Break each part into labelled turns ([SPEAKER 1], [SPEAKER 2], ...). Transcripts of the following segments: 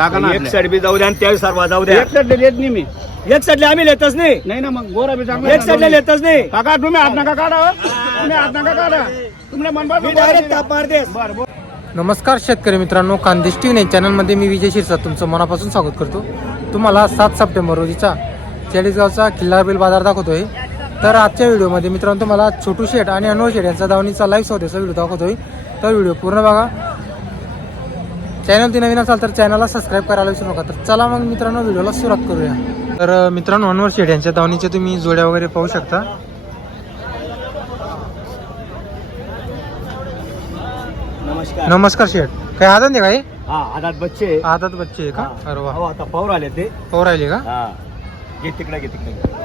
[SPEAKER 1] टाका ना
[SPEAKER 2] एक साईड बी जाऊ द्या आणि त्या सर्व जाऊ द्या.
[SPEAKER 1] एक साईड देत नाही मी.
[SPEAKER 2] एक साईडला आम्ही लेतच नाही.
[SPEAKER 1] नाही ना मग गोरा बी चांगला
[SPEAKER 2] एक साईडला लेतच नाही.
[SPEAKER 1] काका तुम्ही हात नका काढा हो. तुम्ही हात नका काढा.
[SPEAKER 2] मी
[SPEAKER 1] मनपासून बरं बरं.
[SPEAKER 3] नमस्कार शेतकरी मित्रांनो कांदेश टी व्ही चॅनलमध्ये मी विजय शिरसाट तुमचं मनापासून स्वागत करतो. तुम्हाला सात सप्टेंबर रोजीचा चाळीसगावचा किल्लार बिल बाजार दाखवतोय. तर आजच्या व्हिडिओमध्ये मित्रांनो तुम्हाला छोटू शेठ आणि अनवर शेठ यांचा दावणीचा लाईव्ह सौद्याचा व्हिडिओ दाखवतोय. तर व्हिडिओ पूर्ण बघा. चॅनल ती नवीन असाल तर चॅनलला सबस्क्राईब करायला विसरू नका. तर चला मग मित्रांनो व्हिडिओला सुरुवात करूया. तर मित्रांनो अनवर शेठ यांच्या दावणीचे तुम्ही जोड्या वगैरे पाहू शकता.
[SPEAKER 2] नमस्कार.
[SPEAKER 3] नमस्कार शेठ काय आदन आहे काय
[SPEAKER 2] हा? आदात बच्चे
[SPEAKER 3] आदत बच्चे आहे का. अरे वा.
[SPEAKER 2] हो आता पाऊर आले ते.
[SPEAKER 3] हो राहिले का?
[SPEAKER 2] घे तिकडे घे तिकडे.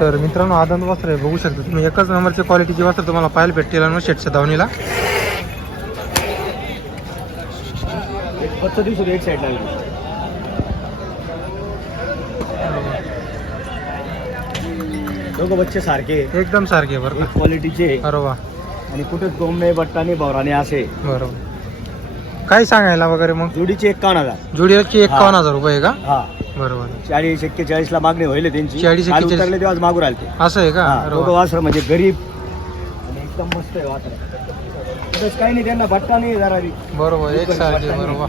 [SPEAKER 3] तर मित्रांनो आदन वस्त्र आहे बघू शकता तुम्ही. एकच नंबरच्या क्वालिटीचे वस्त्र तुम्हाला पाहायला भेटतील आणि शेटच्या
[SPEAKER 2] एक एक लागली दोघं बच्चे सारखे
[SPEAKER 3] एकदम सारखे आहे बरं
[SPEAKER 2] एक क्वालिटीचे
[SPEAKER 3] का वा
[SPEAKER 2] आणि कुठे गोमणे बट्टाने भवराने असे
[SPEAKER 3] बरोबर. काय सांगायला वगैरे मग?
[SPEAKER 2] जोडीचे एकावन्न हजार
[SPEAKER 3] जोडीची एकावन्न हजार रुपये का?
[SPEAKER 2] हा.
[SPEAKER 3] बरोबर.
[SPEAKER 2] चाळीस एक्केचाळीस ला मागणी होईल त्यांची.
[SPEAKER 3] 40,
[SPEAKER 2] काल
[SPEAKER 3] 41.
[SPEAKER 2] उतरले तेव्हाच मागू राहिले ते
[SPEAKER 3] असं आहे का?
[SPEAKER 2] हा,
[SPEAKER 3] अरे
[SPEAKER 2] दोघं
[SPEAKER 3] वा.
[SPEAKER 2] वासर म्हणजे गरीब. आणि एकदम मस्त आहे वासर. काही नाही त्यांना भट्टा नाही जरा बी.
[SPEAKER 3] बरोबर एक सारखे बरोबर.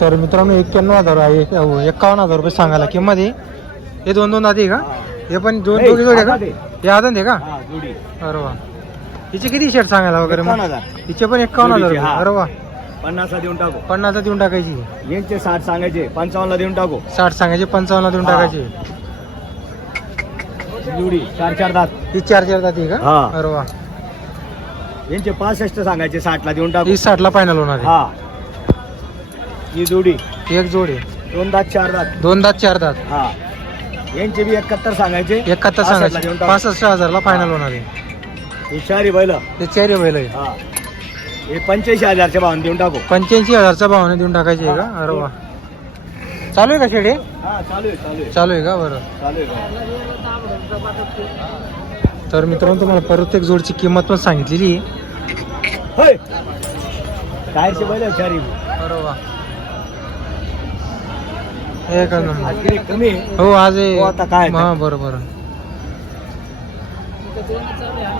[SPEAKER 3] तर मित्रांनो एक्क्याण्णव हजार आहे अहो, एकावन्न हजार रुपये सांगायला किंमत आहे. हे दोन दोन आधी आहे का? हे पण दोन
[SPEAKER 2] नाही,
[SPEAKER 3] दोघी जोडे का?
[SPEAKER 2] आदत आहे.
[SPEAKER 3] हे आदन आहे का?
[SPEAKER 2] हा जोडी.
[SPEAKER 3] अरे वा. हिचे किती शर्ट सांगायला वगैरे मग? हिचे पण एकावन्न हजार
[SPEAKER 2] जोडीचे,
[SPEAKER 3] रुपये.
[SPEAKER 2] हा.
[SPEAKER 3] अरे वा.
[SPEAKER 2] पन्नासला देऊन टाकू.
[SPEAKER 3] पन्नासला देऊन टाकायची.
[SPEAKER 2] यांचे साठ सांगायचे पंचावन्नला देऊन टाकू.
[SPEAKER 3] साठ सांगायचे पंचावन्नला देऊन
[SPEAKER 2] हा.
[SPEAKER 3] टाकायची.
[SPEAKER 2] जोडी चार चार दात.
[SPEAKER 3] ही चार चार जाती का?
[SPEAKER 2] हा.
[SPEAKER 3] अरे वा.
[SPEAKER 2] यांचे पासष्ट सांगायचे साठला देऊन टाकू.
[SPEAKER 3] ही साठला फायनल होणार आहे.
[SPEAKER 2] हा. ही जोडी.
[SPEAKER 3] एक जोडी.
[SPEAKER 2] दोन दात चार दात.
[SPEAKER 3] दोन दात चार दात.
[SPEAKER 2] हा. यांचे बी एकाहत्तर सांगायचे.
[SPEAKER 3] एकाहत्तर
[SPEAKER 2] 65 ला
[SPEAKER 3] सांगायचे.
[SPEAKER 2] देऊन टाकू.
[SPEAKER 3] पासष्ट हजारला फायनल होणार आहे.
[SPEAKER 2] ही चारी बैल.
[SPEAKER 3] ते चारी बैल आहे.
[SPEAKER 2] हा. हे पंच्याऐंशी हजारच्या भावाने देऊन टाकू.
[SPEAKER 3] पंच्याऐंशी हजारच्या भावाने देऊन टाकायचे आहे का अरे वा. चालू आहे का शेडे?
[SPEAKER 2] हा चालू आहे चालू आहे.
[SPEAKER 3] चालू आहे का? बरं.
[SPEAKER 2] चालू
[SPEAKER 3] तर मित्रांनो तुम्हाला प्रत्येक जोडची किंमत पण सांगितलेली आहे.
[SPEAKER 2] होय. टायरचे बैल आहे चारी
[SPEAKER 3] अरे वा. एक नंबर.
[SPEAKER 2] आज कमी आहे.
[SPEAKER 3] हो आज आहे.
[SPEAKER 2] हो, आता काय?
[SPEAKER 3] हा बरोबर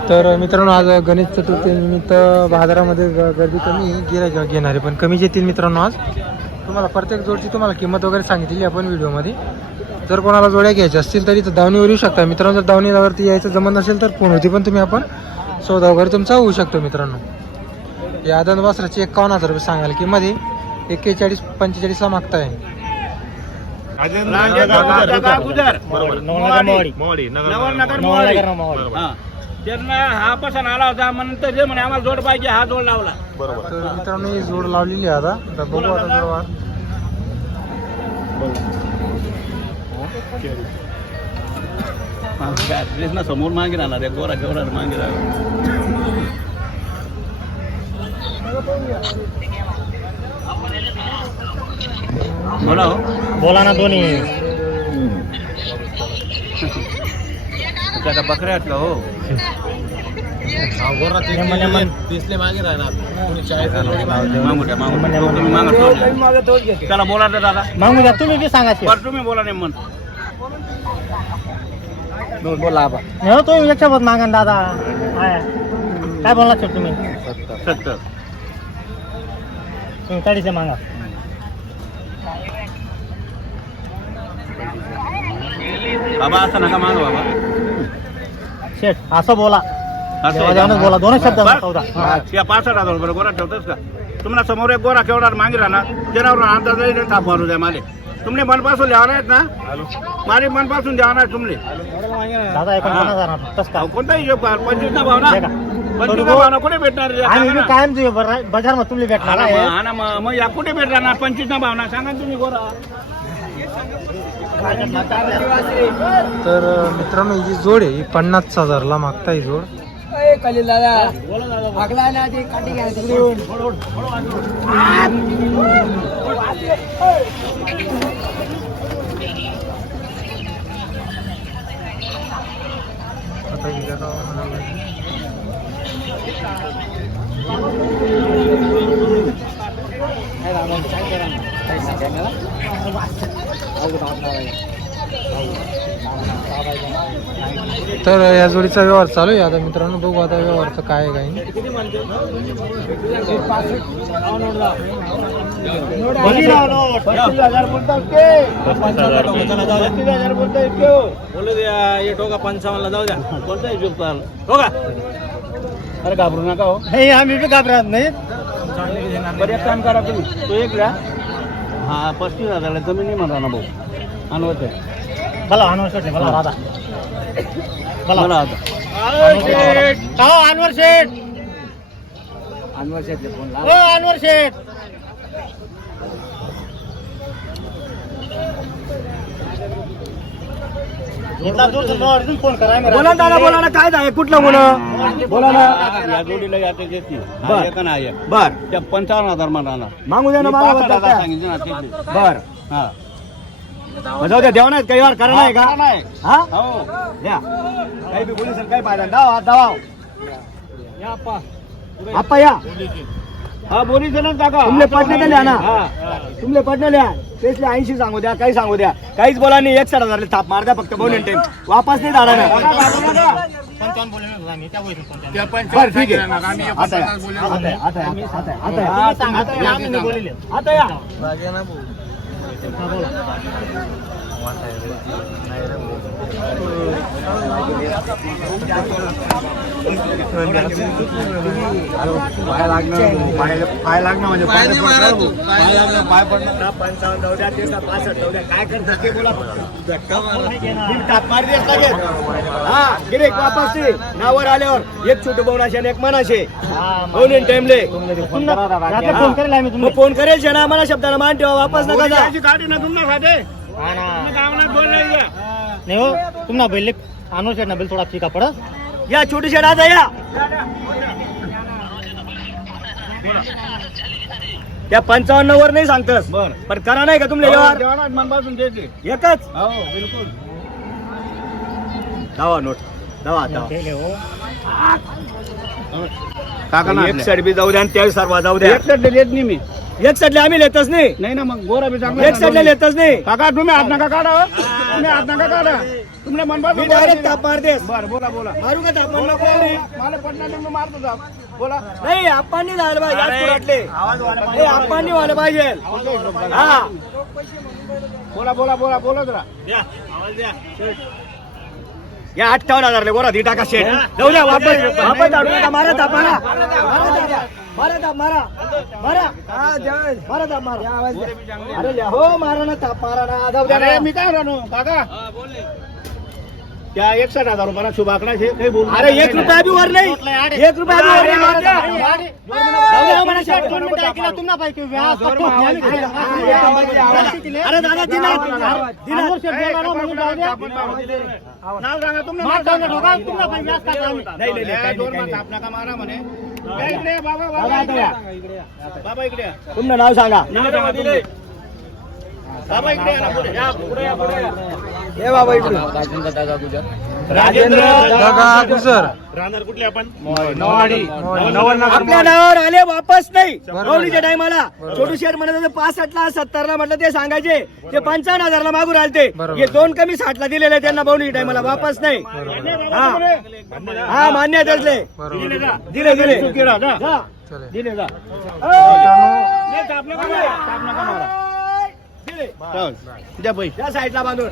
[SPEAKER 3] तर मित्रांनो आज गणेश चतुर्थी निमित्त बाजारामध्ये ग- गर्दी कमी आहे. गिरायक घेणारे पण कमीच येतील मित्रांनो आज. तुम्हाला प्रत्येक जोडची तुम्हाला किंमत वगैरे सांगितलेली आपण व्हिडिओमध्ये. जर कोणाला जोड्या घ्यायच्या असतील तरी तर दावणीवर येऊ शकता. मित्रांनो जर धावणीवरती यायचं जमत नसेल तर फोनवरती पण तुम्ही आपण सौदा वगैरे तुमचा होऊ शकतो मित्रांनो. या आदन वस्त्राची एकावन्न हजार रुपये सांगायला किंमत आहे. एक्केचाळीस पंचेचाळीसला मागताय.
[SPEAKER 1] हा. त्यांना हा पसंत आला होता म्हणून ते म्हणे आम्हाला जोड पाहिजे हा जोड लावला.
[SPEAKER 3] तर मित्रांनो ही जोड लावलेली आहे आता. आता बघू आता
[SPEAKER 1] ना समोर मागे राहणार आहे गोरा गोरा मागे राहणार. बोला हो.
[SPEAKER 2] बोला ना दोन्ही.
[SPEAKER 1] त्याचा बकऱ्या आहेत का हो मागू द्या, मागू द्या. तुम्ही मागा तो. त्याला बोला तर दादा.
[SPEAKER 2] मागू द्या तुम्ही बी सांगा
[SPEAKER 1] बरं तुम्ही बोला
[SPEAKER 2] बोला हो मागा ना दादा. काय काय बोलला सर तुम्ही?
[SPEAKER 1] सत्तर.
[SPEAKER 2] तुम्ही चाळीसचे मागा.
[SPEAKER 1] बाबा असं नका मागू बाबा.
[SPEAKER 2] शेठ असं बोला.
[SPEAKER 1] असं
[SPEAKER 2] बोला. दोनच शब्द
[SPEAKER 1] या हजार रुपये गोरा ठेवतोस का? तुम्हाला समोर एक गोरा केवढा मागे राहणार जनावर अंदाज येईल थाप मारू द्या माले. तुमने मनपासून द्यावं आहेत ना? मारे मनपासून द्यावं नाही तुमले
[SPEAKER 2] दादा एकोणपन्नास हजार
[SPEAKER 1] कोणता हिशोब कर. पंचवीस ना. भावना कुठे भेटणार सांगा ना.
[SPEAKER 2] कायम तुझे बाजारमध्ये तुम्ही
[SPEAKER 1] हा
[SPEAKER 2] भेटणार
[SPEAKER 1] ना
[SPEAKER 2] आहे.
[SPEAKER 1] मग, हा ना मग मग या कुठे भेटणार? ना पंचवीस ना भावना. सांगा ना तुम्ही गोरा.
[SPEAKER 3] तर अं, मित्रांनो ही जी जोड आहे ही पन्नास हजारला मागता ही जोड. तर या जोडीचा व्यवहार चालू आहे. आता मित्रांनो बघू आता व्यवहारचं काय आहे काय नाही.
[SPEAKER 1] पस्तीस हजार बोलतात के पस्तीस हजार बोलतात के
[SPEAKER 2] बोलू द्या हे टोका पंचावन्नला जाऊ द्या
[SPEAKER 1] कोणता हिशोब
[SPEAKER 2] हो
[SPEAKER 1] अरे घाबरू नका हो
[SPEAKER 2] नाही आम्ही बी घाबरत नाही.
[SPEAKER 1] बरं एक काम करा तुम्ही. तो एक द्या हा पस्तीस हजारला कमी नाही म्हणा ना भाऊ. अनवत
[SPEAKER 2] मला अनवर शेठ मला दादा
[SPEAKER 1] मला. आता.
[SPEAKER 2] हो अनवर शेठ अनवर शेठ फोन हो अनवर शेठ बोला दादा बोला ना काय आहे कुठलं मुलं बोला ना.
[SPEAKER 1] या जोडीला. एक ना एक.
[SPEAKER 2] बर.
[SPEAKER 1] त्या पंचावन्न हजार ना
[SPEAKER 2] मागू द्या ना
[SPEAKER 1] मी
[SPEAKER 2] मला
[SPEAKER 1] पासष्ट
[SPEAKER 2] हजारबद्दल
[SPEAKER 1] सांगितले ना.
[SPEAKER 2] बर.
[SPEAKER 1] हा.
[SPEAKER 2] मग जाऊ द्या देवा नाहीत काही वार करा नाही का?
[SPEAKER 1] नाही.
[SPEAKER 2] हा?
[SPEAKER 1] हो.
[SPEAKER 2] द्या. काही बी बोलू काय फायदा दावा दावा आप्पा या.
[SPEAKER 1] हा बोली ना काका.
[SPEAKER 2] तुमले पटणे लिहा ना.
[SPEAKER 1] हा.
[SPEAKER 2] तुमले पटणे लिहा. तेचले ऐंशी सांगू द्या काही सांगू द्या. काहीच बोला नाही एक साठ हजार थाप मार द्या फक्त बोलून टाइम वापस नाही झाला
[SPEAKER 1] काका,
[SPEAKER 2] ना. बर ठीक आहे. आता या. आता या, आता या, आता या, आता या. आता या. आता या. पाय लागणार पाय पाय लागणार म्हणजे पाय लागणार पाय पडणार पंचावन्न जाऊ द्या ते पासष्ट जाऊ काय करता ते बोला धक्का टाप मार देस लागेल हा गिरेक वापस नावर आल्यावर एक छोटं बोनाशे आणि एक मनाशे दोन्ही टाइमले
[SPEAKER 4] फोन करेल आम्ही
[SPEAKER 2] फोन करेल शना मला शब्दाला मान ठेवा वापस नका
[SPEAKER 1] बोली गाडी ना तुमना खाते बैल
[SPEAKER 4] आणू शेट ना बैल थोडा फिका पडत
[SPEAKER 2] या छोटी शेड आता या त्या पंचावन्न वर नाही सांगतस
[SPEAKER 1] बर.
[SPEAKER 2] पण करा नाही का तुमले व्यवहार
[SPEAKER 1] द्यायची
[SPEAKER 2] एकच
[SPEAKER 1] हो बिलकुल
[SPEAKER 2] धावा नोट
[SPEAKER 1] काका ना
[SPEAKER 2] एक साईड बी जाऊ द्या आणि त्या सर्व जाऊ द्या.
[SPEAKER 1] एक सट देत नाही मी.
[SPEAKER 2] एक साईडले आम्ही लेतच नाही.
[SPEAKER 1] नाही ना मग गोरा बी चांगला
[SPEAKER 2] एक साईडला लेतच नाही.
[SPEAKER 1] काका तुम्ही हात नका काढा हो. तुम्ही हात नका काढा. तुमने
[SPEAKER 2] मी
[SPEAKER 1] मनपासून
[SPEAKER 2] डायरेक्ट ताप मारतेस.
[SPEAKER 1] बर बोला बोला.
[SPEAKER 2] मारू का ताप म्हणलं
[SPEAKER 1] मला पटना तुम्ही मारतो. बोला.
[SPEAKER 2] नाही आपण नाही झालं पाहिजे याच पुरातले. हे आपण नाही व्हायला पाहिजे. हा.
[SPEAKER 1] बोला बोला बोला बोला जरा.
[SPEAKER 2] या अठ्ठावन्न हजारले गोरा धी टाका शेट जाऊ द्या वापस वापस धाडू नका मारा ताप मारा. मारा ताप मारा. ताप मारा. मारा मारा ताप मारा. अरे ल्या, हो मारा ना ताप मारा ना. जाऊ द्या ना.
[SPEAKER 1] मी काय राहू काका? त्या एकसठ हजार रुपयाला शुभ आकडा शे काही बोलू
[SPEAKER 2] अरे एक रुपया बी वर नाही एक रुपया बी वर नाही. अरे दादा दिना
[SPEAKER 1] नाव सांगा
[SPEAKER 4] तुम्हाला
[SPEAKER 1] बाबा
[SPEAKER 2] बाबा,
[SPEAKER 1] बाबा
[SPEAKER 2] आता
[SPEAKER 1] इकडे
[SPEAKER 2] या.
[SPEAKER 1] या. बाबा इकडे या.
[SPEAKER 2] तुमचं नाव सांगा
[SPEAKER 1] नाव सांगा तुमचं. बाबा इकडे या ना पुढे. या, पुढे या, पुढे या.
[SPEAKER 2] हे बाबा इकडे.
[SPEAKER 1] राजेंद्र
[SPEAKER 3] दादा गुजर
[SPEAKER 2] आपल्या नावावर आले वापस नाही. गौरीच्या टायमाला. छोटू शेठ म्हणत होते पासष्ट ला सत्तर ला म्हटलं ते सांगायचे. ते पंचावन्न हजारला मागून आलते. हे दोन कमी साठ ला दिलेले त्यांना बौनी टायमाला. वापस नाही. हा. हा मान्य आहे त्यातले.
[SPEAKER 3] बरोबर.
[SPEAKER 2] दिले दिले
[SPEAKER 1] दिले जा.
[SPEAKER 3] मित्रांनो.
[SPEAKER 1] नाही, ताप नका मारा. ताप नका मारा.
[SPEAKER 2] दिले
[SPEAKER 1] चल, द्या पैसे
[SPEAKER 2] त्या साईडला बांधून